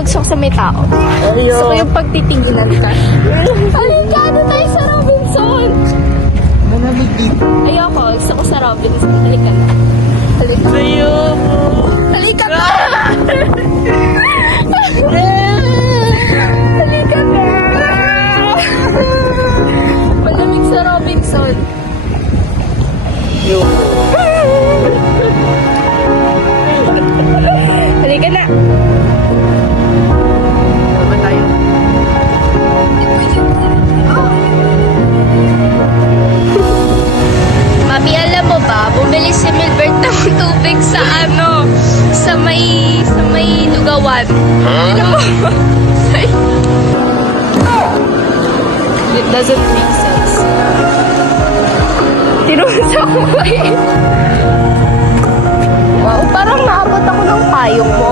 gusto ko sa may tao. Gusto ko yung pagtitinginan ka. Halika, ano tayo sa Robinson? Malamig dito. Ayoko, gusto ko sa Robinson. Halika na. Halika. Ayoko. Halika na! Halika na! Malamig sa Robinson. Ayoko. Halika na! Saan tayo? Mami, alam mo ba, bumili si Milbert ng tubig sa sa may lugawan. Alam mo? It doesn't make sense. Tinusa ko ba eh? Wow, parang naabot ako ng payong mo.